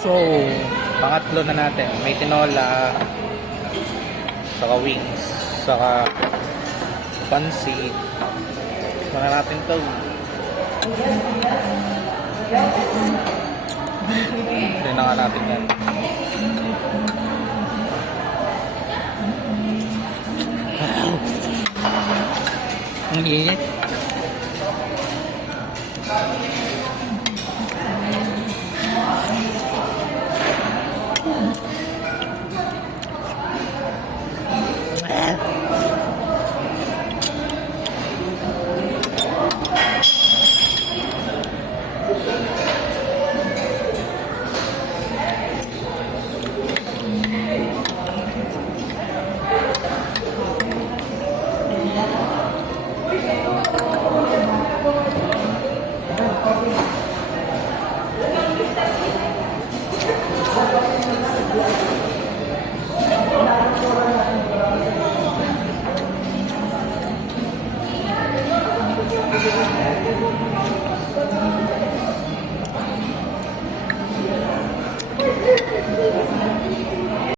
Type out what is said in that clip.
So, pangatlo na natin. May tinola, saka wings, saka pansit. Mga natin to. Ito na nga natin yan. Ang init.